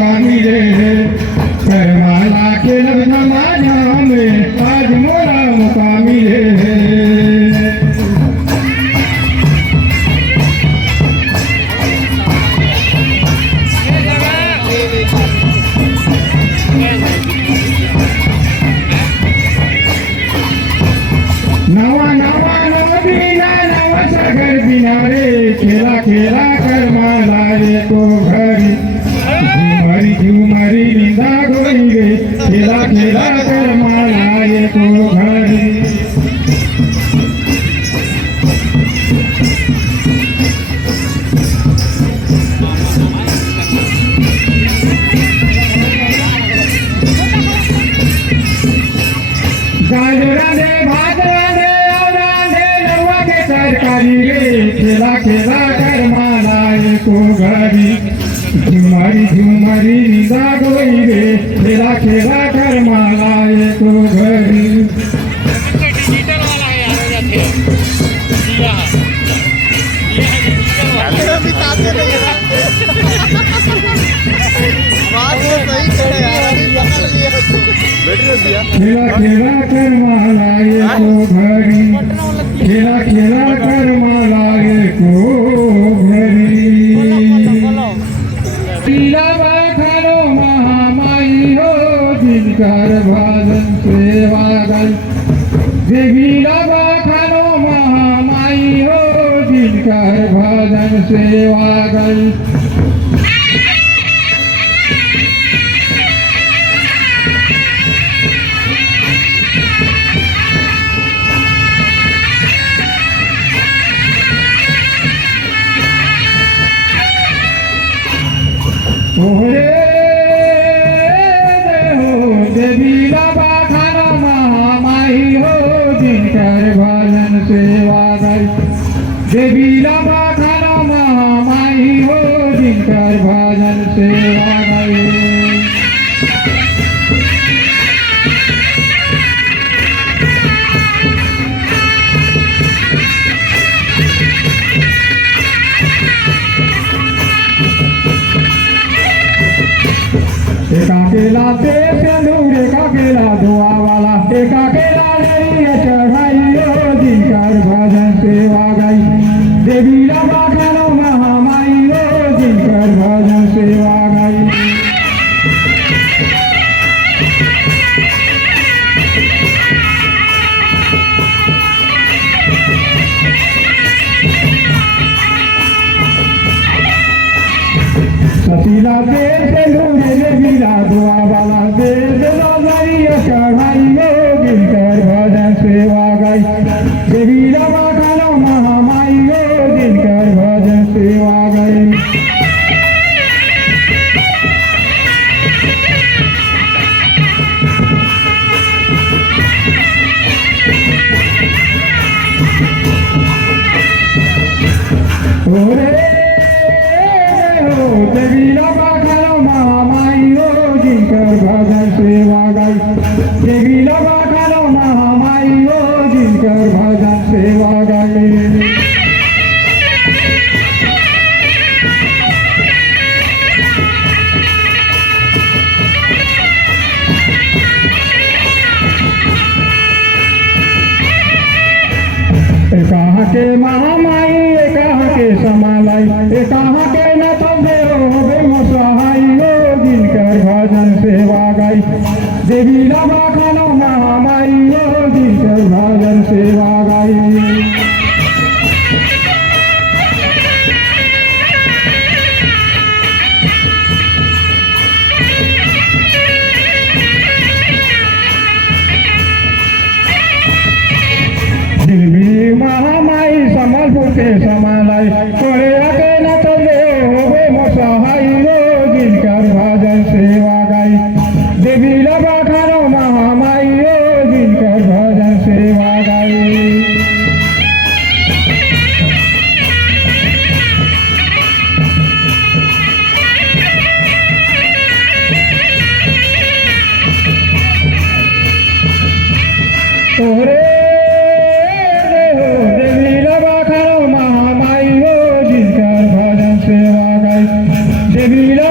मुकामी रे करमाला खेलब समाजा में आज मोरा मुकामी रे। नवा नवा नवीना नवा सगर बिना रे खेला खेला कर माला रे को घरी झूमरी झूमरी निंदा गोई रे खेला खेला कर माला रे को घरी। गाजरा दे भाजरा दे सरकारी रे खेला खेला कर माला को घरी झुमरी झुमरी निदा गोई रे खेला खेला कर माला को घरी। डिजिटल वाला है यार खेला खेला कर माला को घरी खेला खेला कर माला को घरी। पीला बखानो महामाई हो जिनकर भजन सेवा गल देवीला बखानो महामाई हो जिनकर भजन सेवा गल। देवीला बखानो महामाई हो जिनकर भजन सेवा गई देवीला बखानो महामाई हो जिनकर भजन सेवा गई। एक अकेला पे सिंदूर एक अकेला दुआ वाला एक अकेला नरिया चढ़ाई हो जिनकर भजन सेवा गई देवीला बखानो महामाई हो जिनकर भजन सेवा गई। सतीला दे सिंदूर देवीला दुआ वाला दे नरिया चढ़ाई हो जिनकर भजन सेवा गई देवीला बखानो महामाई हो जिनकर भजन सेवा गई। देवीला बखानो महामाई हो जिनकर भजन सेवा गई देवीला बखानो महामाई हो जिनकर भजन सेवा गई। कहाँ के महामाई कहाँ के समालाई कहाँ के न तुम होबे मोसहाई हो जिनकर भजन सेवा गई देवीला बखानो महामाई हो जिनकर भजन सेवा गई। दिल्ली महामाई संबलपुर के समालाई कोरे आके न चले होबे मोसहाई हो जिनकर भजन सेवा गई देवीला बखानो महामाई हो जिनकर भजन सेवा गई। तोरे देवीला बखानो महामाई हो जिनकर भजन सेवा गई देवीला